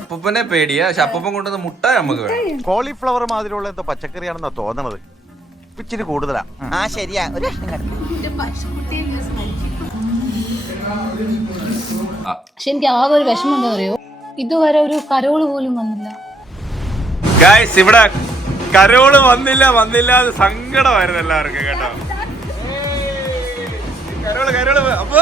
അപ്പൂപ്പനെ പേടിയാ. പക്ഷെ അപ്പൂപ്പൻ കൊണ്ടുവന്ന മുട്ട നമുക്ക് വേണം. കോളിഫ്ലവർ മാതിരിയുള്ള എന്തോ പച്ചക്കറിയാണെന്നാ തോന്നണത്. ഇച്ചിരി കൂടുതലാ. ശരിയാ. പക്ഷെ എനിക്ക് ആകെ ഒരു വിഷമം എന്താ പറയോ, ഇതുവരെ ഒരു കരോള് പോലും വന്നില്ല. ഗൈസ് ഇവിടെ കരോള് വന്നില്ല അത് സങ്കടമായിരുന്നു എല്ലാവർക്കും കേട്ടോ. കരോള് അപ്പൊ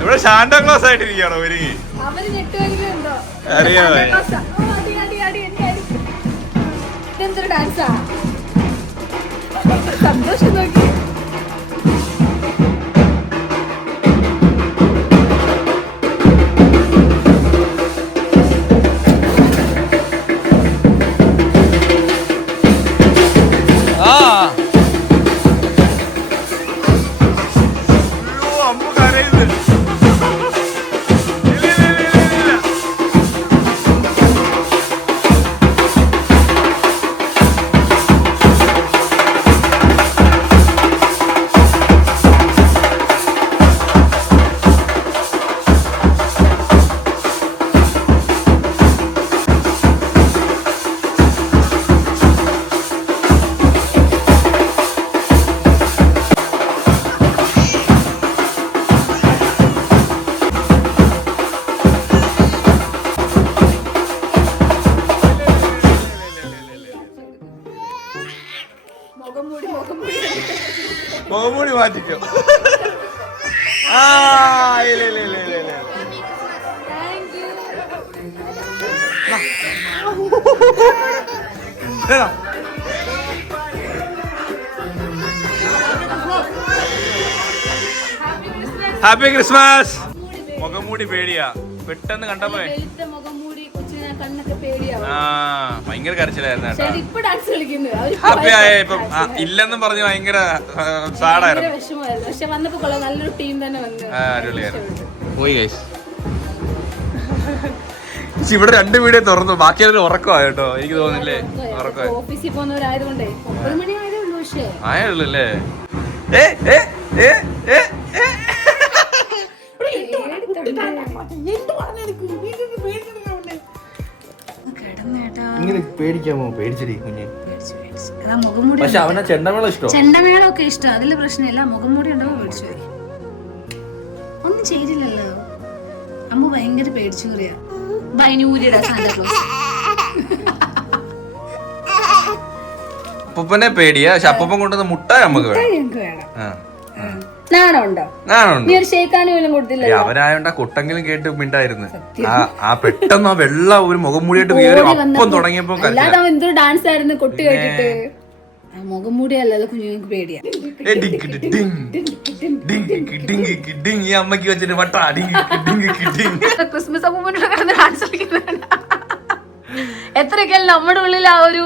ഇവിടെ ശാന്താ ക്ലോസ് ആയിട്ടിരിക്കണോ ഒരുങ്ങി? അറിയാമോ സന്തോഷം നോക്കി. മുഖംമൂടി മാറ്റിക്കോ. Happy Christmas. മുഖംമൂടി പേടിയാ പെട്ടെന്ന് കണ്ടപ്പോ. ഭയങ്കര കരച്ചിലായിരുന്നു. ഹാപ്പി ആയ ഇപ്പം ഇല്ലെന്നും പറഞ്ഞ് ഭയങ്കര സാഡായിരുന്നു. പോയി ഗൈസ്. ഇവിടെ 2 വീഡിയോ തുറന്നു, ബാക്കിയെല്ലാം ഉറക്കമായി കേട്ടോ. എനിക്ക് തോന്നുന്നില്ലേ ഉറക്കമായി ആയുള്ളൂ അല്ലേ? ഇങ്ങനെ പേടിക്കാമോ? പേടിച്ചടി കുഞ്ഞ്. പക്ഷെ അവനെ ചെണ്ടമേളം ഇഷ്ടം. ചെണ്ടമേളം ഒക്കെ ഇഷ്ടം, അതില് പ്രശ്നമില്ല. മുഖംമൂടി ഉണ്ടോ പേടിച്ചു പോയി. ഒന്നും ചെയ്തില്ലല്ലോ. അമ്മ ഭയങ്കര പേടിച്ചു കൂറിയാ. അപ്പൂപ്പനെ പേടിയാ. പക്ഷെ അപ്പൂപ്പൻ കൊണ്ടുവന്ന മുട്ട നമുക്ക് വേണം. അവനായോണ്ട് ആ കൊട്ടെങ്കിലും കേട്ട് മിണ്ടായിരുന്നു. ആ പെട്ടെന്ന് ആ വെള്ള ഒരു മുഖംമൂടിയായിട്ട് കയറി അപ്പം തുടങ്ങിയപ്പോ എന്തൊരു ഡാൻസ് ആയിരുന്നു കൊട്ടി കേട്ടിട്ട്. മുഖംമൂടി അല്ലല്ലോ കുഞ്ഞുങ്ങൾക്ക് പേടിയാ. ഈ അമ്മക്ക് വെച്ചിട്ട് വട്ട ക്രിസ്മസ് അപ്പൂപ്പനോട് കിടന്ന് ഡാൻസ് കളിക്കുന്നതാണ്. എത്രയൊക്കെയല്ല നമ്മുടെ ഉള്ളിൽ ആ ഒരു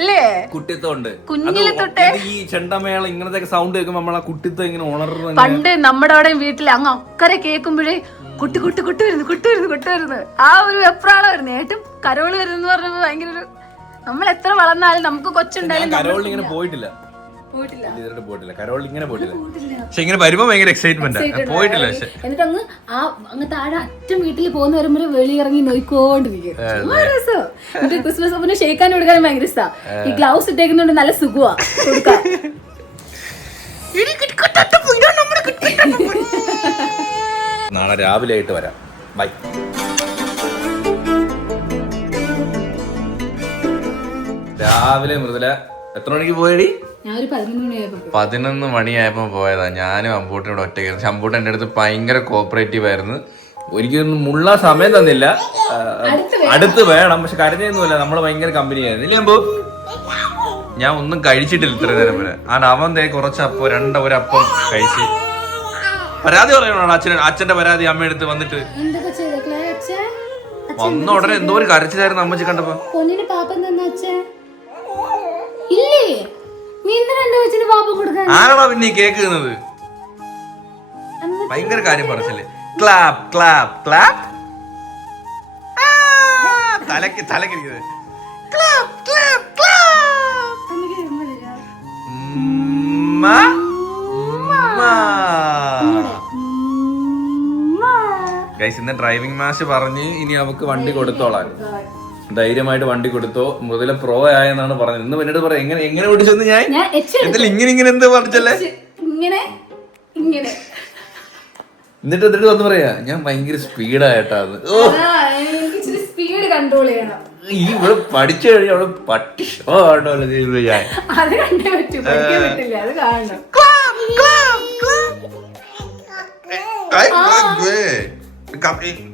അല്ലേ കുട്ടിത്വമുണ്ട്. കുഞ്ഞിലെ തൊട്ടേ ഈ ചെണ്ടമേള ഇങ്ങനത്തെ സൗണ്ട് കേൾക്കുമ്പോ നമ്മളെ കുട്ടിത്വം ഇങ്ങനെ ഉണർന്നു. പണ്ട് നമ്മുടെ അവിടെ വീട്ടിൽ അങ്ങ് അക്കരെ കേൾക്കുമ്പോഴേ കുട്ടി വരുന്നു ആ ഒരു വെപ്രാളമായിരുന്നു. ഏറ്റവും കരോള് വരുന്നെന്ന് പറഞ്ഞപ്പോ ഭയങ്കര ഒരു, നമ്മൾ എത്ര വളർന്നാലും നമുക്ക് കൊച്ചുണ്ടായാലും കരോളിൽ ഇങ്ങനെ പോയിട്ടില്ല. കരോളിൽ ഇങ്ങനെ പോയിട്ടില്ല. പക്ഷെ ഇങ്ങനെ വരുമ്പോ ഭയങ്കര എക്സൈറ്റ്മെന്റ് പോയിട്ടില്ല. പക്ഷെ എന്നിട്ട് അങ്ങ് താഴെ അറ്റം വീട്ടിൽ പോകുന്ന വരുമ്പോ വെളിയിറങ്ങി നോയിക്കൊണ്ടിരിക്കും. ക്രിസ്മസ് അപ്പനെ ഷേക്കാൻ കൊടുക്കാനും ഭയങ്കര ഇഷ്ടാ. ഈ ഗ്ലൗസ് ഇട്ടേക്കുന്നോണ്ട് നല്ല സുഖമാ കൊടുക്കാൻ. നാളെ രാവിലെ ആയിട്ട് വരാം. ബൈ. രാവിലെ മൃദുല എത്ര മണിക്ക് പോയടി? 11 മണിയായപ്പോ പോയതാ. ഞാനും അമ്പൂട്ടനോട് ഒറ്റയ്ക്കായിരുന്നു. അമ്പൂട്ടൻ എൻ്റെ അടുത്ത് ഭയങ്കര കോപ്പറേറ്റീവ് ആയിരുന്നു. ഒരിക്കലും മുള്ള സമയം തന്നില്ല. അടുത്ത് വേണം, പക്ഷെ കരുതിയൊന്നുമില്ല. നമ്മള് ഭയങ്കര കമ്പനിയായിരുന്നു. ഇല്ലേ അമ്പൂ? ഞാൻ ഒന്നും കഴിച്ചിട്ടില്ല ഇത്ര നേരം വരെ. അവൻ കുറച്ചപ്പം 2 അപ്പം കഴിച്ച്. പരാതി പറയണോ അച്ഛന്റെ പരാതി അമ്മയെടുത്ത് വന്നിട്ട് വന്ന ഉടനെ എന്തോ ഒരു കരച്ചിലായിരുന്നു അമ്മച്ചി കണ്ടപ്പോ. ആരാടാ പിന്നെ കേക്ക് തിന്നത്? ഭയങ്കര കാര്യം പറച്ചല്ലേ. Clap clap clap. തലക്കിരിക്കുന്നത് ക്ലാപ്പ് ക്ലാപ്പ് ക്ലാപ്പ്. ഗൈസ് ഇന്ന് ഡ്രൈവിംഗ് മാഷ് പറഞ്ഞ് ഇനി നമുക്ക് വണ്ടി കൊടുത്തോളാൻ. ധൈര്യമായിട്ട് വണ്ടി കൊടുത്തോ. മൃദുല പ്രോ ആയെന്നാണ് പറഞ്ഞത്. ഇന്ന് എന്നോട് പറയാം എങ്ങനെ ഓടിച്ചെന്ന് ഞാൻ എന്തെങ്കിലും ഇങ്ങനെ എന്താ പറഞ്ഞല്ലേ എന്നിട്ട് വന്ന് പറയാ ഞാൻ ഭയങ്കര സ്പീഡായിട്ടാ. സ്പീഡ് കൺട്രോൾ ചെയ്യണം. ഈ ഇവിടെ പഠിച്ചു കഴിഞ്ഞാൽ അവിടെ പട്ടി ഷോ ആണോ ഞാൻ അത് കണ്ടേ പറ്റൂ. പഠിക്കാൻ പറ്റില്ല, അത് കാണണം.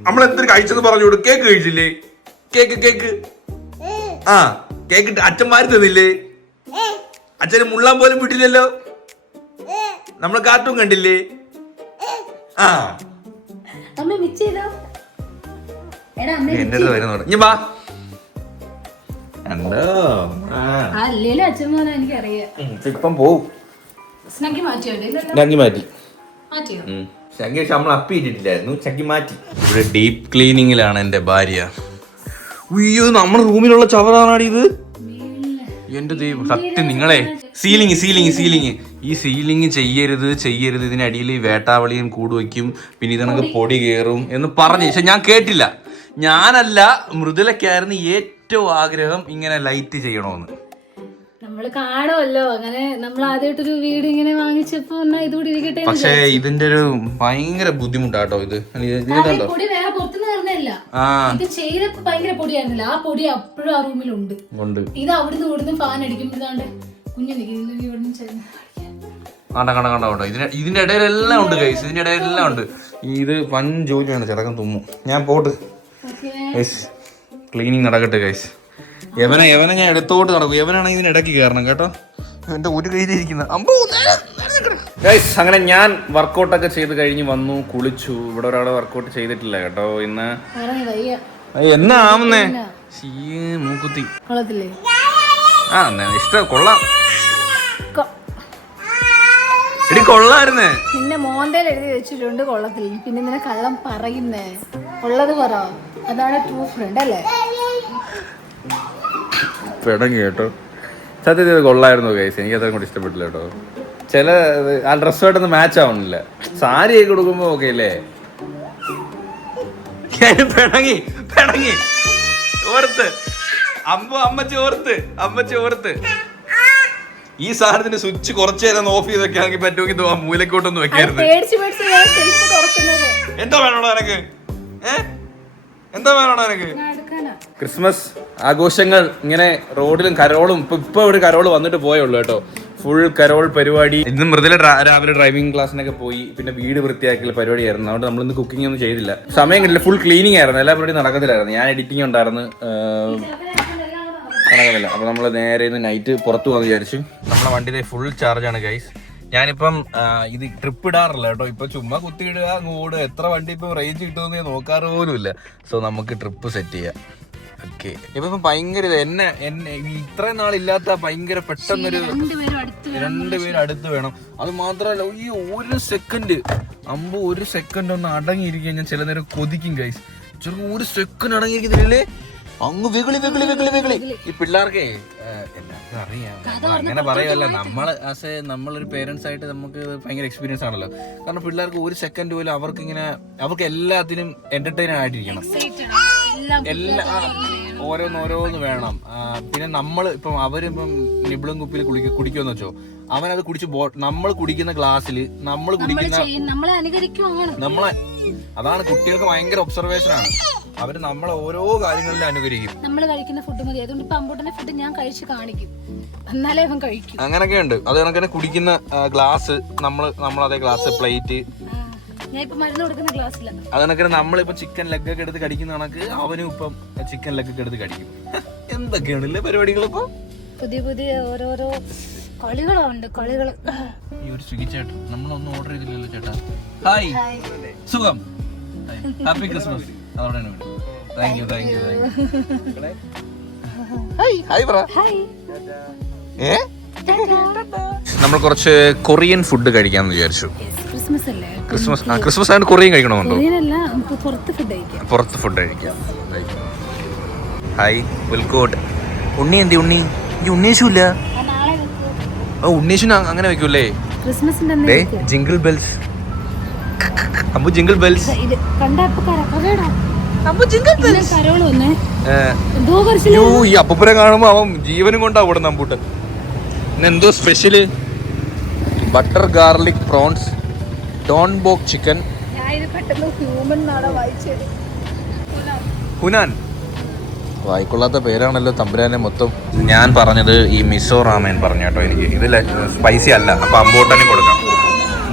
നമ്മളെന്തൊരു കഴിച്ചെന്ന് പറഞ്ഞു കൊടുക്കും. കേക്ക് കഴിച്ചില്ലേ? കേക്ക് ആ കേക്ക് അച്ഛന്മാര് തന്നില്ലേ? അച്ഛന് മുള്ളാൻ പോലും വിട്ടില്ലല്ലോ. നമ്മള് കാർട്ടൂൺ കണ്ടില്ലേ? ആ എന്റെ അടുത്ത് വരുന്നുണ്ട്. ഇനി വാ. ഇപ്പം പോവും. മാറ്റി നമ്മൾ അപ്പിയിട്ടില്ലായിരുന്നു. ചക്കി മാറ്റി. ഇവിടെ ഡീപ് ക്ലീനിങ്ങിലാണ് എന്റെ ഭാര്യ. അയ്യോ നമ്മുടെ റൂമിലുള്ള ചവറാണാടി ഇത്. എന്റെ ദൈവം സത്യം നിങ്ങളെ സീലിങ് ഈ സീലിങ് ചെയ്യരുത് ഇതിനടിയിൽ വേട്ടാവളിയും കൂട് വയ്ക്കും, പിന്നെ ഇതിനൊക്കെ പൊടി കയറും എന്ന് പറഞ്ഞു. പക്ഷെ ഞാൻ കേട്ടില്ല. ഞാനല്ല, മൃദുലക്കായിരുന്നു ഏറ്റവും ആഗ്രഹം ഇങ്ങനെ ലൈറ്റ് ചെയ്യണോന്ന്. നമ്മള് കാണുമല്ലോ, അങ്ങനെ നമ്മൾ ആദ്യമായിട്ടൊരു വീട് ഇങ്ങനെ വാങ്ങിച്ചപ്പോ ഇതുകൂടി ഇരിക്കട്ടെ. പക്ഷെ ഇതിന്റെ ഒരു ഭയങ്കര ബുദ്ധിമുട്ടാട്ടോ ഇത്. പൊടി വേറെ പുറത്തുനിന്ന് വരുന്നില്ല, ഇത് ചെയ്തപ്പോ ഭയങ്കര പൊടിയായിരുന്നില്ല. ആ പൊടി അപ്പോഴും ആ റൂമിലുണ്ട്. ഇത് അവിടുന്ന് ഇവിടുന്ന് ഫാൻ അടിക്കുമ്പോഴാണ്ട് കുഞ്ഞു കണ്ടോ ഇതിന്റെ ഇടയിലെല്ലാം ഉണ്ട് ഗൈസ്. ഇതിന്റെ ഇടയിലെല്ലാം ഉണ്ട്. ഇത് വൻ ജോലിയാണ്. ചെറുക്കൻ തുമ്മും. ഞാൻ പോട്ട് ക്ലീനിങ് നടക്കട്ടെ ഗൈസ്. യവനെ ഞാൻ എടുത്തോട്ട് നടക്കും. യവനാണെങ്കിൽ ഇതിനിടയ്ക്ക് കയറണം കേട്ടോ. എന്റെ ഒരു കയ്യിലിരിക്കുന്ന ഗൈസ്. അങ്ങനെ ഞാൻ വർക്കൗട്ടൊക്കെ ചെയ്ത് കഴിഞ്ഞ് വന്നു, കുളിച്ചു. ഇവിടെ ഒരാളെ വർക്കൗട്ട് ചെയ്തിട്ടില്ല കേട്ടോ ഇന്ന്. എന്നാ ആവുന്നേ മൂക്കുത്തി ആ ഇഷ്ടം കൊള്ളാം. എടി കൊള്ളായിരുന്നേ. നിന്നെ മോന്തയിൽ എഴുതി വെച്ചിട്ടുണ്ട് കൊള്ളത്തില്ല. പിന്നെ നിന്നെ കള്ളം പറയുന്നേ ഉള്ളത് പറ. അതാണ് ട്രൂ ഫ്രണ്ട് അല്ലേ? പിടങ്ങി കേട്ടോ. സത്യത്തിൽ കൊള്ളായിരുന്നു ഗൈസ്. എനിക്ക് അത്രയും കൂടി ഇഷ്ടപ്പെട്ടില്ല കേട്ടോ. ചില ആ ഡ്രസ്സുമായിട്ടൊന്നും മാച്ച് ആവണില്ല. സാരി ആയി കൊടുക്കുമ്പോ ഓക്കെ അല്ലേ? പിണങ്ങി ഓർത്ത് അമ്മച്ചി ഓർത്ത് ഈ സാധനത്തിന്റെ സ്വിച്ച് കുറച്ചു നേരം ഓഫ് ചെയ്തൊക്കെ ആണെങ്കിൽ പറ്റുമെങ്കിൽ ആ മൂലക്കോട്ടൊന്നും വെക്കരുത്. എന്താ വേണോടാ എനക്ക്? എന്താ വേണോടാ എനക്ക്? ക്രിസ്മസ് ആഘോഷങ്ങൾ ഇങ്ങനെ റോഡിലും കരോളും ഇപ്പൊ ഒരു കരോള് വന്നിട്ട് പോയുള്ളൂ കേട്ടോ. ഫുൾ കരോൾ പരിപാടി. ഇന്ന് മൃദുല രാവിലെ ഡ്രൈവിംഗ് ക്ലാസ്സിനൊക്കെ പോയി. പിന്നെ വീട് വൃത്തിയാക്കിയുള്ള പരിപാടിയായിരുന്നു. അതുകൊണ്ട് നമ്മളിന്ന് കുക്കിംഗ് ഒന്നും ചെയ്തില്ല. സമയം കിട്ടില്ല. ഫുൾ ക്ലീനിങ് ആയിരുന്നു. എല്ലാ പരിപാടിയും നടക്കത്തില്ലായിരുന്നു. ഞാൻ എഡിറ്റിംഗ് ഉണ്ടായിരുന്നു. നടക്കുന്നില്ല. അപ്പൊ നമ്മള് നേരെ ഇന്ന് നൈറ്റ് പുറത്തു പോകാന്ന് വിചാരിച്ചു. നമ്മളെ വണ്ടിയിലെ ഫുൾ ചാർജാണ് ഗൈസ്. ഞാനിപ്പം ഇത് ട്രിപ്പ് ഇടാറില്ല കേട്ടോ. ഇപ്പൊ ചുമ്മാ കുത്തിയിടുക അങ്ങോട്ട്. എത്ര വണ്ടി ഇപ്പൊ റേഞ്ച് കിട്ടുമെന്ന് നോക്കാറ് പോലുമില്ല. സോ നമുക്ക് ട്രിപ്പ് സെറ്റ് ചെയ്യാം. ഓക്കെ. ഇപ്പൊ ഭയങ്കര എന്നെ ഇത്രയും നാളില്ലാത്ത ഭയങ്കര പെട്ടെന്നൊരു രണ്ടുപേരും അടുത്ത് വേണം. അത് മാത്രമല്ല ഈ ഒരു സെക്കൻഡ് ഒന്ന് അടങ്ങിയിരിക്കാൻ ഞാൻ ചില നേരം കൊതിക്കും ഗൈസ്. ചെറുപ്പം ഒരു സെക്കൻഡ് അടങ്ങിയിരിക്കുന്നില്ലേ? അങ്ങ് വെകിളി. ഈ പിള്ളേർക്കേ എല്ലാവർക്കും അറിയാം. അങ്ങനെ പറയുമല്ല. നമ്മളൊരു പേരൻസ് ആയിട്ട് നമുക്ക് ഭയങ്കര എക്സ്പീരിയൻസ് ആണല്ലോ. കാരണം പിള്ളേർക്ക് ഒരു സെക്കൻഡ് പോലും അവർക്ക് എല്ലാത്തിനും എന്റർടൈൻ ആയിട്ടിരിക്കണം. ഓരോന്ന് വേണം. പിന്നെ നമ്മൾ അവരിപ്പം നിബിളും കുപ്പിയിൽ കുടിക്കുമെന്ന് വെച്ചോ, അവനത് കുടിച്ച് നമ്മൾ കുടിക്കുന്ന ഗ്ലാസ്സിൽ അതാണ് കുട്ടികൾക്ക് ഭയങ്കര ഒബ്സർവേഷൻ ആണ്. അവര് നമ്മളെ ഓരോ കാര്യങ്ങളിലും അനുകരിക്കും. നമ്മൾ കഴിക്കുന്ന ഫുഡ് മതി. അതുകൊണ്ട് ഇപ്പൊ അമ്പൂട്ടന്റെ ഫുഡ് ഞാൻ കഴിച്ച് കാണിക്കും, എന്നാലേ അവൻ കഴിക്കും. അങ്ങനെയൊക്കെ ഉണ്ട്. അത് കണക്കിന് കുടിക്കുന്ന ഗ്ലാസ് നമ്മളതേ ഗ്ലാസ് പ്ലേറ്റ് ഞാൻ ഇപ്പൊ മരുന്ന് കൊടുക്കുന്ന ഗ്ലാസ്സില. അത് കണക്കിന് നമ്മളിപ്പോ ചിക്കൻ ലെഗ് ഒക്കെ എടുത്ത് കടിക്കുന്ന കണക്ക് അവനും ഇപ്പം ചിക്കൻ ലെഗ് ഒക്കെ എടുത്ത് കടിക്കും. എന്തൊക്കെയാണല്ലേ പരിപാടികൾ. ഇപ്പൊ പുതിയ ഓരോരോ കളികളുണ്ട്. ഈ ഒരു സ്വിഗ്ഗി ചേട്ടൻ നമ്മളൊന്നും ഓർഡർ ചെയ്തില്ലല്ലോ ചേട്ടാ. ഹായ്, സുഖം, ഹാപ്പി ക്രിസ്മസ്. അതോടെയാണ് വീട്. Thank you. നമ്മൾ കുറച്ച് കൊറിയൻ ഫുഡ് കഴിക്കാന്ന് വിചാരിച്ചു. ക്രിസ്മസ് ആയിട്ട് കൊറിയൻ കഴിക്കണമെന്നുണ്ടോ? പുറത്ത് ഫുഡ് കഴിക്കാം. ഹായ്, വെൽക്കോട്ട്. ഉണ്ണി എന്തി ഉണ്ണി? ഈ ഉണ്ണീശുല്ല. ഉണ്ണീശുന് അങ്ങനെ വെക്കൂല്ലേ? Jingle bells. അമ്പു ജിംഗിൾ ബെൽസ്. ഇത് കണ്ടപ്പോ കരോള് വന്നേ എന്തോ അയ്യോ ഈ അപ്പുപ്പനെ കാണുമ്പോ അവൻ ജീവനും കൊണ്ടാ അവിടെ അമ്പൂട്ടൻ. പിന്നെ എന്തോ സ്പെഷ്യല് ബട്ടർ ഗാർലിക് പ്രോൺസ്, ഡോൺ ബോക്ക് ചിക്കൻ, ഹുനാൻ. വായിക്കൊള്ളാത്ത പേരാണല്ലോ തമ്പുരാനെ മൊത്തം. ഞാൻ പറഞ്ഞത് ഈ മിസോ റാമേൻ പറഞ്ഞു കേട്ടോ. എനിക്ക് ഇതിൽ സ്പൈസി അല്ല, അപ്പൊ അമ്പോട്ടനും കൊടുക്കാം.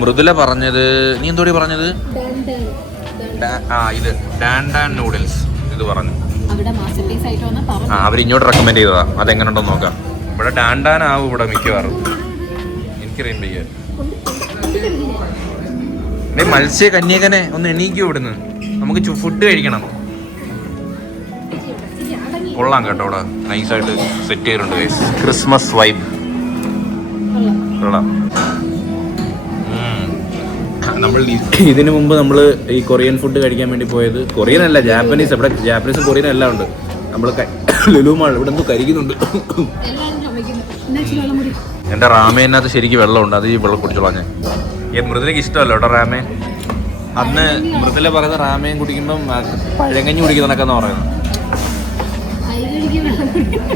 മൃദുല പറഞ്ഞത്, നീ എന്തോടി പറഞ്ഞത്? ഇത് ഡാൻ നൂഡിൽസ് ഇത് പറഞ്ഞു. അവരിങ്ങോട്ട് റെക്കമെൻഡ് ചെയ്തതാ. അതെങ്ങനെ ഉണ്ടോ നോക്കാം. ഇവിടെ ഡാൻ ആവും ഇവിടെ മിക്കവാറും. എനിക്കറിയാൻ വയ്യ. മത്സ്യ കന്യകനെ ഒന്ന് എണീക്കൂ ഇവിടുന്ന്, നമുക്ക് ഫുഡ് കഴിക്കണം. കൊള്ളാം കേട്ടോ, ഇവിടെ നൈസായിട്ട് സെറ്റ് ചെയ്തിട്ടുണ്ട്. ക്രിസ്മസ് വൈബ് കൊള്ളാം. നമ്മൾ ഇതിനു മുമ്പ് നമ്മൾ ഈ കൊറിയൻ ഫുഡ് കഴിക്കാൻ വേണ്ടി പോയത്, കൊറിയൻ അല്ല ജാപ്പനീസ്, ഇവിടെ ജാപ്പനീസും കൊറിയനും എല്ലാം ഉണ്ട്. നമ്മൾ ലുലുമാൾ ഇവിടെ എന്തോ കരിക്കുന്നുണ്ട്. എൻ്റെ റാമേനകത്ത് ശരിക്കും വെള്ളമുണ്ട്, അത് ഈ വെള്ളം കുടിച്ചോളാം ഞാൻ. മൃദുലയ്ക്ക് ഇഷ്ടമല്ലോ കേട്ടോ റാമേൻ. അന്ന് മൃദുല പറയുന്ന റാമേൻ കുടിക്കുമ്പം പഴങ്കഞ്ഞി കുടിക്കുന്നതൊക്കെ പറയുന്നത്.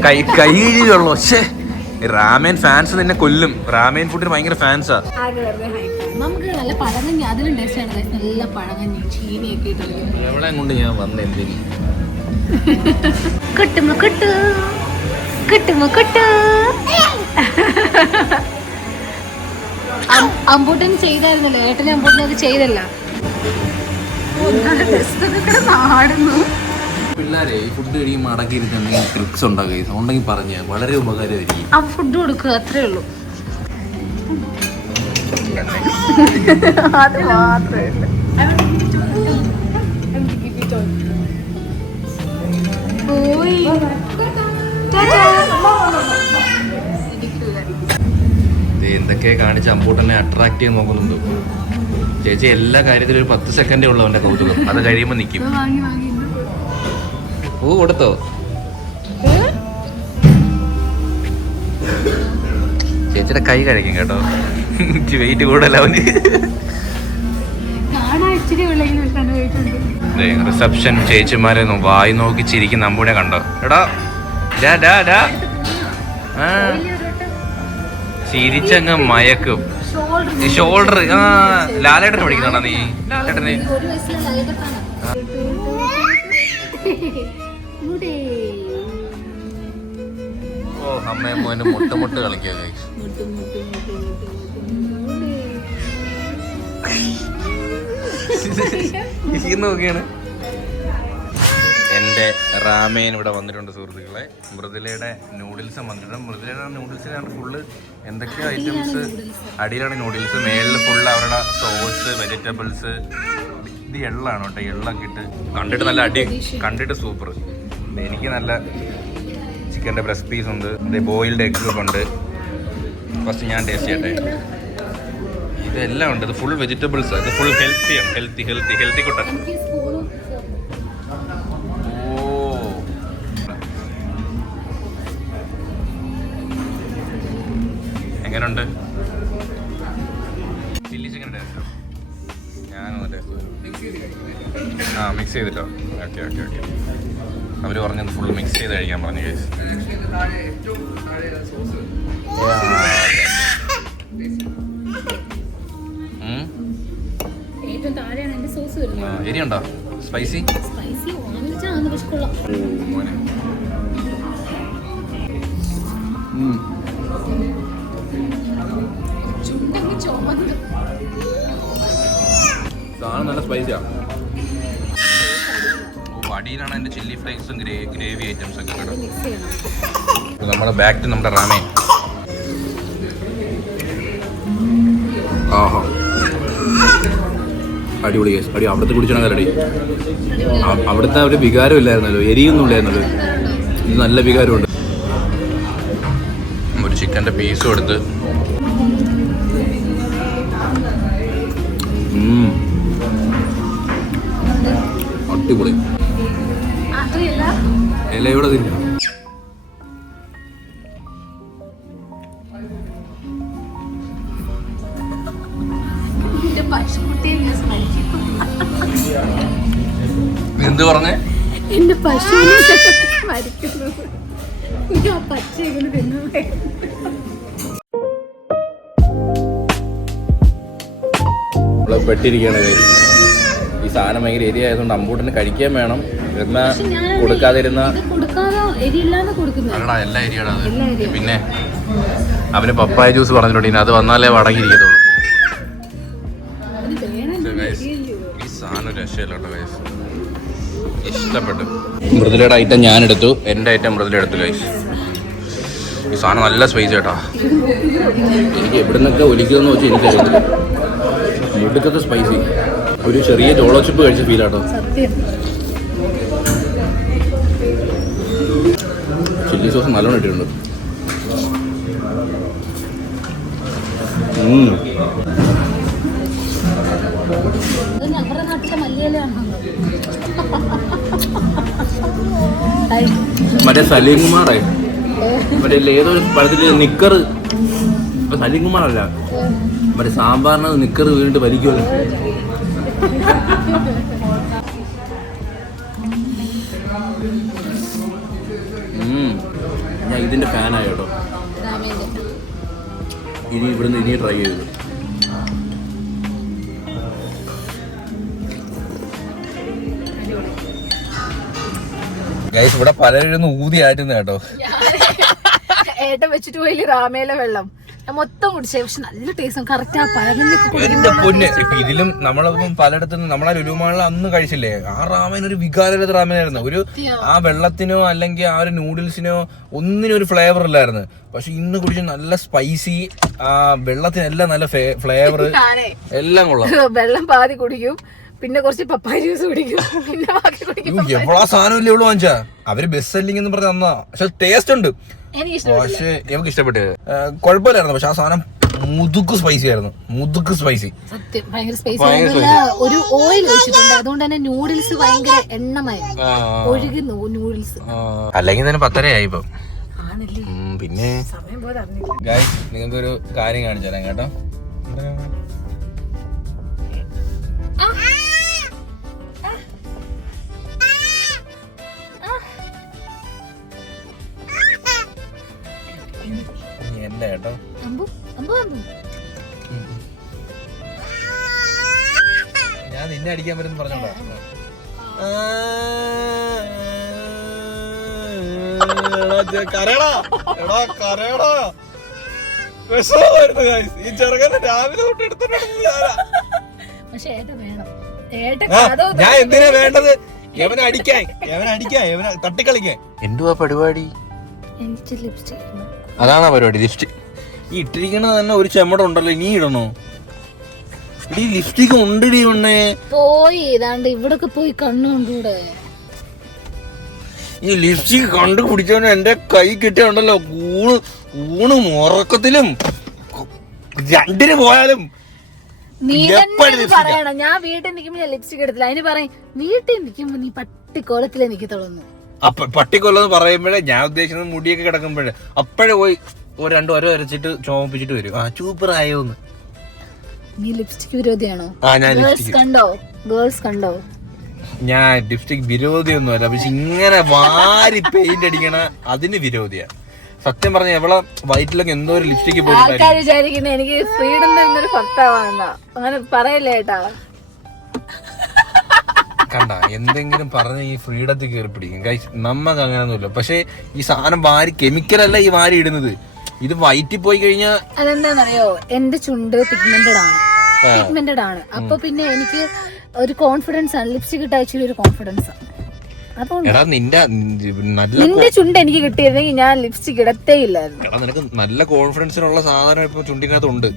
കൈ കഴിയുള്ളൂ. പക്ഷേ റാമേൻ ഫാൻസ് നിന്നെ കൊല്ലും. റാമേൻ ഫുഡിന് ഭയങ്കര ഫാൻസാ. നമുക്ക് നല്ല പഴങ്കഞ്ഞി, അതിലും ടേസ്റ്റാണ്. നല്ല പഴങ്കഞ്ഞി ചീനിയൊക്കെ ഇട്ട് എവിടെ കൊണ്ട് ഞാൻ വന്ന എന്തിന് കിട്ടുമോ കിട്ടു കിട്ടുമോ കിട്ടു. അമ്പൂട്ടൻ ചെയ്തായിരുന്നല്ലോ, ഏട്ടനെ അമ്പൂട്ടൻ അത് ചെയ്തല്ല. പിള്ളേരെ ഈ ഫുഡ് കഴിയുമ്പോൾ അടക്കിയിരുന്നെങ്കിൽ ട്രിക്സ് ഉണ്ടാകുക ഉണ്ടെങ്കിൽ പറഞ്ഞ് വളരെ ഉപകാരമായിരിക്കും. ആ ഫുഡ് കൊടുക്കുക, അത്രേ ഉള്ളൂ. അത് മാത്രമേ എന്തൊക്കെ കാണിച്ച് അമ്പൂട്ടനെ അട്രാക്ട് ചെയ്ത് നോക്കുന്നുണ്ട് ചേച്ചി. എല്ലാ കാര്യത്തിലും ഒരു 10 സെക്കൻഡേ ഉള്ളൂ അവന്റെ കൗതുകം. അത് കഴിയുമ്പോ നിൽക്കും. പൂ കൊടുത്തോ? ചേച്ചിയുടെ കൈ കഴിക്കും കേട്ടോ. വെയിറ്റ് കൂടുതൽ അവന്. റിസപ്ഷൻ ചേച്ചിമാരെ വായി നോക്കി ചിരിക്കുന്ന അമ്പൂനെ കണ്ടോ? എടാ ചിരിച്ചങ്ങ് മയക്കും. ഷോൾഡർ ലാലേട്ടനെ വിളിക്കുന്നുണ്ടോ നീ? ലാലേട്ടനെ ഓ അമ്മയും മോനും മുട്ട് കളിക്കുക. നോക്കിയാണ്. എൻ്റെ റാമേൻ ഇവിടെ വന്നിട്ടുണ്ട് സുഹൃത്തുക്കളെ. മൃദുലയുടെ നൂഡിൽസും വന്നിട്ടുണ്ട്. മൃദുലയുടെ നൂഡിൽസിനാണ് ഫുള്ള് എന്തൊക്കെയോ ഐറ്റംസ്. അടിയിലാണ് നൂഡിൽസ്, മേളിൽ ഫുള്ള് അവരുടെ സോസ്, വെജിറ്റബിൾസ്. ഇത് എള്ളാണ് കേട്ടോ, എള്ളൊക്കെ ഇട്ട് കണ്ടിട്ട് നല്ല അടി, കണ്ടിട്ട് സൂപ്പർ. എനിക്ക് നല്ല ചിക്കൻ്റെ ബ്രസ്റ്റ് പീസ് ഉണ്ട്, ബോയിൽഡ് എഗ്ഗ് ഒക്കെ ഉണ്ട്. ഫസ്റ്റ് ഞാൻ ടേസ്റ്റ് ചെയ്യട്ടെ. ഇതെല്ലാം ഉണ്ട്. ഇത് ഫുൾ വെജിറ്റബിൾസ്, ഇത് ഫുൾ ഹെൽത്തിയാണ്. ഹെൽത്തി കുട്ടൻ. എങ്ങനെയുണ്ട് ചില്ലി ചിക്കൻ ടേസ്റ്റ്? ഞാനൊന്ന് ടേസ്റ്റ് മിക്സ് ചെയ്തിട്ടോ? ഓക്കെ. അവർ പറഞ്ഞത് ഫുൾ മിക്സ് ചെയ്ത് കഴിക്കാൻ പറഞ്ഞു. എരിയുണ്ടോ? സ്പൈസി സാധനം നല്ല സ്പൈസിയാ. അടിയിലാണ് എൻ്റെ ചില്ലി ഫ്ലേക്സും ഗ്രേവി ഐറ്റംസ് ഒക്കെ കേട്ടോ. നമ്മുടെ ബാക്ക് ടു നമ്മുടെ റാമേൻ. ആഹാ അടിപൊളി കേസ്. അവിടുത്തെ കുടിച്ചാണ് അടി. അവിടുത്തെ ഒരു വികാരം ഇല്ലായിരുന്നല്ലോ, എരിയൊന്നും ഇല്ലായിരുന്നല്ലോ. ഇത് നല്ല വികാരമുണ്ട്. ഒരു ചിക്കൻ്റെ പീസും എടുത്ത് അടിപൊളി. ഇലയുടെ തിന്ന പശുക്കുട്ടിയെ ഞാൻ സ്മരിക്കും. എന്ത് പറഞ്ഞേ? എന്റെ പശുവിനെ സ്മരിക്കുന്നത്. എനിക്ക് ആ പച്ച ഇങ്ങനെ തിന്നുന്നേ. നമ്മള് പെട്ടിരിക്കുകയാണ് കയ്യിൽ. ഈ സാധനം ഭയങ്കര എരി ആയതുകൊണ്ട് അമ്പൂട്ടിന് കഴിക്കാൻ വേണം. എന്നാ കൊടുക്കാതിരുന്ന എല്ലാ എരിയാണ് അത്. പിന്നെ അവന് പപ്പായ ജ്യൂസ് പറഞ്ഞിട്ടുണ്ട്, ഇനി അത് വന്നാലേ വടങ്ങിയിരിക്കത്തുള്ളൂ. ഈ സാധനം രക്ഷയില്ല കേട്ടോ ഗൈസ്, ഇഷ്ടപ്പെട്ടു. മൃദുലയുടെ ഐറ്റം ഞാൻ എടുത്തു, എൻ്റെ ഐറ്റം മൃദുല എടുത്തു ഗൈസ്. ഈ സാധനം നല്ല സ്പൈസ് കേട്ടോ. എനിക്ക് എവിടെ നിന്നൊക്കെ ഒലിക്കുമെന്ന് വെച്ചാൽ എനിക്കറിയില്ല. മുടുക്കത്തെ സ്പൈസി, ഒരു ചെറിയ ചോളോ ചിപ്പ് കഴിച്ച ഫീലാട്ടോ. ചില്ലി സോസ് നല്ലോണം ഇട്ടിട്ടുണ്ട്. ഞങ്ങളുടെ നാട്ടിലെ മല്ലിയിലാണ്. മറ്റേ സലീം കുമാറായി മറ്റേ ഏതോ പടത്തില് നിക്കർ, സലീം കുമാറല്ല, മറ്റേ സാമ്പാറിന് നിക്കർ വീണിട്ട് വലിക്കുമല്ലോ. ഞാൻ ഇതിന്റെ ഫാനായി കേട്ടോ. ഇനി ഇവിടുന്ന് ഇനി ട്രൈ ചെയ്തു. ഗൈസ് ഇവിടെ പലരും ഊതിയായിരുന്നു കേട്ടോ. ഏട്ടൻ വെച്ചിട്ട് പോയില്ലേ രാമേല വെള്ളം, ഞാൻ മൊത്തം കുടിച്ചേ. പക്ഷെ നല്ല ടേസ്റ്റ്, കറക്റ്റ് ആ എന്റെ പൊന്ന്. ഇപ്പൊ ഇതിലും നമ്മളിപ്പം പലയിടത്തും നമ്മളെ ലുലുമാളിൽ അന്ന് കഴിച്ചില്ലേ, ആ റാമൻ ഒരു വികാരത റാമനായിരുന്നു. ഒരു ആ വെള്ളത്തിനോ അല്ലെങ്കിൽ ആ ഒരു നൂഡിൽസിനോ ഒന്നിനും ഒരു ഫ്ലേവർ ഇല്ലായിരുന്നു. പക്ഷെ ഇന്ന് കുടിച്ച് നല്ല സ്പൈസി, ആ വെള്ളത്തിനെല്ലാം നല്ല ഫ്ലേവർ, എല്ലാം കൊള്ളാം. വെള്ളം പാതി കുടിക്കും, പിന്നെ കുറച്ച് പപ്പായ ജ്യൂസ് കുടിക്കും, പിന്നെ ബാക്കി കുടിക്കും. എപ്പോഴാ സാധനം ഇല്ലേ ഉള്ളു വാങ്ങിച്ചാ. അവര് ബെസ്റ്റ് സെല്ലിംഗ് എന്ന് പറഞ്ഞ തന്നാ. പക്ഷെ ടേസ്റ്റ് ഉണ്ട്, പക്ഷെ നമുക്ക് ഇഷ്ടപ്പെട്ടു. കുഴപ്പമില്ലായിരുന്നു. പക്ഷെ ആ സാധനം മുതുക്ക് സ്പൈസി ആയിരുന്നു, മുതുക്ക് സ്പൈസി. സത്യം ഭയങ്കര സ്പൈസി. ഒരു ഓയിൽ ഒഴിച്ചിട്ടുണ്ട്, അതുകൊണ്ട് തന്നെ നൂഡിൽസ് ഭയങ്കര എണ്ണമായി ഒഴുകുന്നു നൂഡിൽസ്. അല്ലെങ്കിൽ തന്നെ 10:30 ഇപ്പൊ. പിന്നെ ഗൈസ് നിങ്ങൾക്കൊരു കാര്യം കാണിച്ചു തരാം കേട്ടോ. എന്റെ കേട്ടോ, ഞാൻ നിന്നെ അടിക്കാൻ പറ്റുന്ന പറഞ്ഞോണ്ടാ. ഈ ചെറുക്കനെ രാവിലെ തൊട്ട് എടുത്തിട്ടുണ്ട്. ഞാൻ എന്തിനാ വേണ്ടത്? എവനെ അടിക്കാൻ, എവനെ തട്ടിക്കളിക്കാൻ. എന്തുവാ പരിപാടി? അതാണോ പരിപാടി? ലിപ്സ്റ്റിക് ഈ ഇട്ടിരിക്കണത് തന്നെ ഒരു ചെമ്മട ഉണ്ടല്ലോ, ഇനി ഇടണോ? ഈ ലിപ്സ്റ്റിക് ഉണ്ടടി ഉണ്ണേ. പോയി ഏതാണ്ട് ഇവിടൊക്കെ പോയി കണ്ണുകൊണ്ടൂടെ. ഈ ലിപ്സ്റ്റിക് കണ്ടു പിടിച്ചവന് എന്റെ കൈ കിട്ടിയുണ്ടല്ലോ, ഊണും ഉറക്കത്തിലും രണ്ടിന് പോയാലും. നീ തന്നെ പറയണം, ഞാൻ വീട്ടിൽ നിൽക്കുമ്പോ ഞാൻ ലിപ്സ്റ്റിക് എടുത്തില്ല. അതിന് പറയും വീട്ടിൽ നിൽക്കുമ്പോ നീ പട്ടിക്കോലത്തിലേ നിൽക്കത്തുള്ളൂ. പട്ടിക്കൊല്ലെന്ന് പറയുമ്പോഴേ ഞാൻ ഉദ്ദേശിക്കുന്നത് മുടിയൊക്കെ കിടക്കുമ്പോഴേ അപ്പോഴേ പോയി ഒരു 2 വര വരച്ചിട്ട് ചോപ്പിച്ചിട്ട് വരും. ആ സൂപ്പർ ആയോന്ന്. നീ ലിപ്സ്റ്റിക് വിരോധിയാണോ? ഗേൾസ് കണ്ടോ? ഞാൻ ലിപ്സ്റ്റിക് വിരോധിയൊന്നും അല്ല, പക്ഷെ ഇങ്ങനെ വാരി പെയിന്റ് അടിക്കണ അതിന് വിരോധിയാ. സത്യം പറഞ്ഞ എവളെ വയറ്റിലൊക്കെ എന്തോ ഒരു ലിപ്സ്റ്റിക് പോയിട്ട് എനിക്ക് ഫ്രീഡം തന്നൊരു ഭർത്താവാണെന്ന അങ്ങനെ പറയല്ലേ ഏട്ടാ. കണ്ട എന്തെങ്കിലും പറഞ്ഞ ഈ ഫ്രീഡത്തിൽ കയറി പിടിക്കും. നമുക്ക് അങ്ങനെയൊന്നുമില്ല. പക്ഷെ ഈ സാധനം വാരി കെമിക്കലല്ല ഈ വാരി ഇടുന്നത്, ഇത് വയറ്റിൽ പോയി കഴിഞ്ഞാൽ അതെന്താണെന്നറിയോ, എന്റെ ചുണ്ട് പിഗ്മെന്റഡ് ആണ്. അപ്പൊ പിന്നെ എനിക്ക് ഒരു കോൺഫിഡൻസ് ആണ്, ലിപ്സ്റ്റിക് ഇട്ട് ആക്ച്വലി ഒരു കോൺഫിഡൻസ് ആണ്. നിന്റെ ചുണ്ട് എനിക്ക് കിട്ടിയിരുന്നെങ്കിൽ ഞാൻ ലിപ്സ്റ്റിക് ഇടത്തേ ഇല്ലായിരുന്നു. നിനക്ക് നല്ല കോൺഫിഡൻസിനുള്ള സാധനം ഇപ്പൊ ചുണ്ടിനകത്ത് ഉണ്ട്.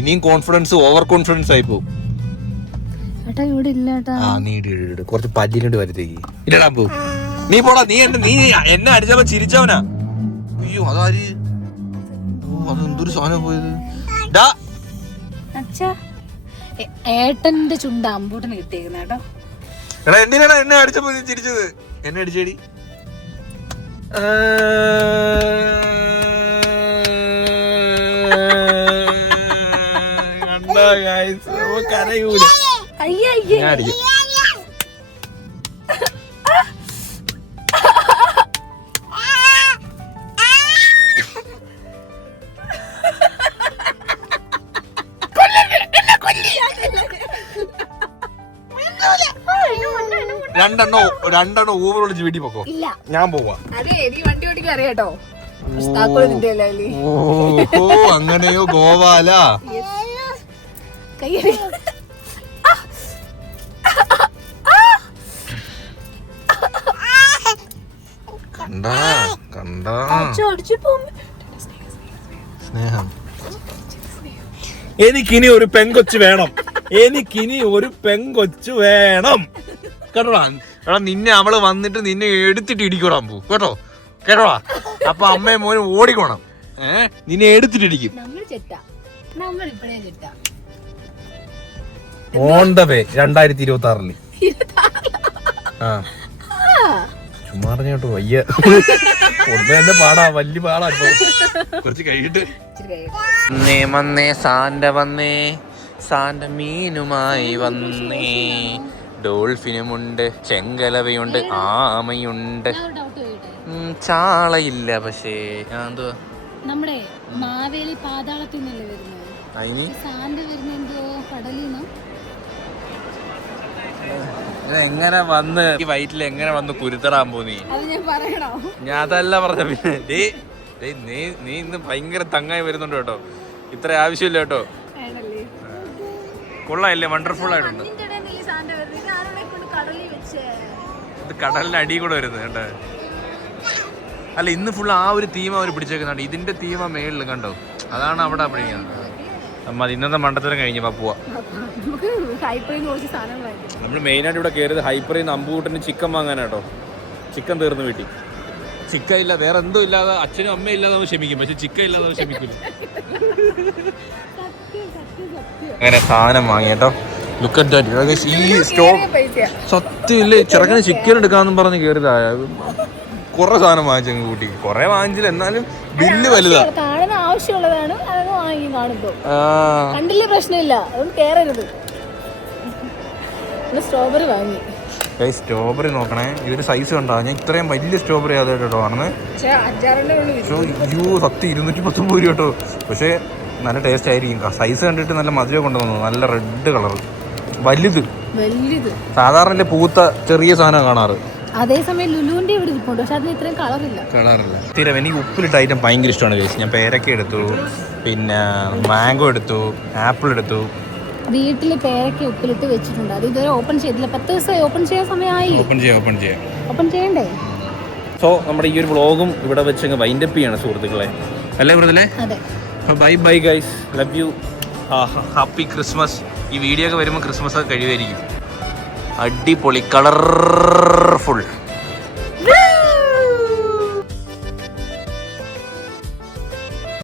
ഇനിയും കോൺഫിഡൻസ് ഓവർ കോൺഫിഡൻസ് ആയി പോകും. കുറച്ച് പല്ലിനോട് വരുത്തേക്ക് ഇല്ലടാ പോ. നീ പോടാ, നീ എന്നെ അടിച്ചപ്പോ ചിരിച്ചവനാ. അയ്യോ അതാര്? അതെന്തൊരു സാധനം പോയത്. ഏട്ടന്റെ ചുണ്ട് അമ്പൂട്ടിന് കിട്ടിയേക്കുന്ന കേട്ടോ. എടാ എന്തിനാടാ എന്നെ അടിച്ചപ്പോ നീ ചിരിച്ചത്? എന്നെ അടിച്ചേടി. കണ്ടാ ഗൈസ് കരയൂല. അയ്യേ ഞാൻ അടിക്കും. രണ്ടെണ്ണോ ഊബർ വിളിച്ച് വീട്ടിൽ പോക്കോ. ഇല്ല ഞാൻ പോവാ. അതെ നീ വണ്ടി ഓടിക്കാൻ അറിയാട്ടോ. താക്കോൽ നിന്റെ അല്ലേ. ഓ അങ്ങനെയോ ഗോവാല. കയ്യടി. കണ്ടാ കണ്ടാ സ്നേഹം. എനിക്കിനി ഒരു പെങ്കൊച്ചു വേണം. കേട്ടോടാ. എടാ നിന്നെ അവള് വന്നിട്ട് നിന്നെ എടുത്തിട്ട് ഇടിക്കോടാൻ പോ കേട്ടോ. കേട്ടോടാ. അപ്പൊ അമ്മയും മോനും ഓടിക്കോണം. നിന്നെ എടുത്തിട്ട് ഇടിക്കും. ഓൺ ദ വേ 2026 ചുമ്മാ കേട്ടോ. വയ്യ ഒന്ന് തന്നെ പാടാ. വലിയ പാടാ. കുറച്ച് കഴിയിട്ട് വന്നേ സാന്റ മീനുമായി വന്നേ. ഡോൾഫിനുമുണ്ട്, ചെങ്കലവയുണ്ട്, ആമയുണ്ട്, ചാളയില്ല. പക്ഷേ എന്തുവാ നമ്മുടെ മാവേലി പാതാളത്തിൽ നിന്നല്ലേ വരുന്നത്. അതിന് സാന്റ വരുന്ന എന്തോ കടലിന്നോ. എങ്ങനെ വന്ന് ഈ വയറ്റിൽ എങ്ങനെ വന്ന് കുരുത്തടാൻ പോന്നീ? അത് ഞാൻ പറയണോ? ഞാൻ അതല്ല പറഞ്ഞ. പിന്നെ നീ ഇന്ന് ഭയങ്കര തങ്ങായി വരുന്നുണ്ട് കേട്ടോ. ഇത്ര ആവശ്യമില്ല കേട്ടോ. കൊള്ളായില്ലേ? വണ്ടർഫുൾ ആയിട്ടുണ്ട്. ഇത് കടലിന്റെ അടി കൂടെ വരുന്നത് കേട്ടോ. അല്ല ഇന്ന് ഫുൾ ആ ഒരു തീം അവർ പിടിച്ചേക്കുന്നുണ്ട്. ഇതിന്റെ തീമ മേളിൽ കണ്ടോ. അതാണ് അവിടെ പിടിക്കുന്നത്. നമ്മ ഇന്നത്തെ മണ്ടത്തരം കഴിഞ്ഞ പോവാ. നമ്മൾ മെയിനായിട്ട് ഇവിടെ കയറിയത് ഹൈപ്പറിൽ നിന്ന് അമ്പൂട്ടിന് ചിക്കൻ വാങ്ങാനാട്ടോ. ചിക്കൻ തീർന്നു വീട്ടിൽ. ചിക്കൻ ഇല്ല, വേറെ എന്തോ ഇല്ലാതെ അച്ഛനും അമ്മയും ഇല്ലാതെ അവൻ ക്ഷമിക്കും. പക്ഷെ ചിക്കൻ ഇല്ലാതെ അവൻ ക്ഷമിക്കില്ല. അങ്ങനെ സാധനം വാങ്ങിട്ടോ. Look at that. ഈ സ്റ്റോപ്പ് സത്യം ഇല്ലേ. ചെറുക്കന് ചിക്കൻ എടുക്കാന്നും പറഞ്ഞ് കയറിയതാ. കുറെ സാധനം വാങ്ങിച്ചു കൂട്ടി. കുറെ വാങ്ങിച്ചില്ല, എന്നാലും ബില്ല് വലുതാ. കാണുന്ന ആവശ്യമുള്ളതാണ് അതൊക്കെ വാങ്ങി കാണുമ്പോ കണ്ടില്ലേ പ്രശ്നമില്ല. അതൊന്നും കേറരുത്. സ്ട്രോബെറി വാങ്ങി. സ്ട്രോബെറി നോക്കണേ. ഇതൊരു സൈസ് കണ്ടോ. ഞാൻ ഇത്രയും വലിയ സ്ട്രോബെറി ആദ്യമായിട്ടോ കാണുന്നത്. അയ്യോ സത്യം 219 രൂപ കേട്ടോ. പക്ഷേ നല്ല ടേസ്റ്റ് ആയിരിക്കും. സൈസ് കണ്ടിട്ട് നല്ല മധുരം കൊണ്ടുവന്നു. നല്ല റെഡ് കളർ വലുത്. സാധാരണ പൂത്ത ചെറിയ സാധനം കാണാറ്. അതേസമയം ലുലുവിന്റെ ഇവിടെ ഇരിപ്പുണ്ട്. പക്ഷെ അതിന് ഇത്രയും കളറില്ല. സ്ഥിരം എനിക്ക് ഉപ്പിലിട്ട ഐറ്റം ഭയങ്കര ഇഷ്ടമാണ് കഴിച്ച്. ഞാൻ പേരക്ക എടുത്തു, പിന്നെ മാംഗോ എടുത്തു, ആപ്പിൾ എടുത്തു. വീട്ടില് പേരക്ക ഉപ്പിലിട്ട് വെച്ചിട്ടുണ്ട്. അത് ഇതുവരെ ഓപ്പൺ ചെയ്തില്ല. 10 ദിവസമായി. ഓപ്പൺ ചെയ്യാൻ സമയമായി. ഓപ്പൺ ചെയ്യണ്ടേ? സോ നമ്മുടെ ഈ ഒരു വ്ളോഗും ഇവിടെ വെച്ച് വൈൻഡപ്പ് ചെയ്യാണ് സുഹൃത്തുക്കളെ. അല്ലേ മൃദുലേ? അതെ. Bye guys. Love you. Happy Christmas. ഈ വീഡിയോ ഒക്കെ വരുമ്പോൾ ക്രിസ്മസ് ഒക്കെ കഴിയുമായിരിക്കും. അടിപൊളി കളർഫുൾ.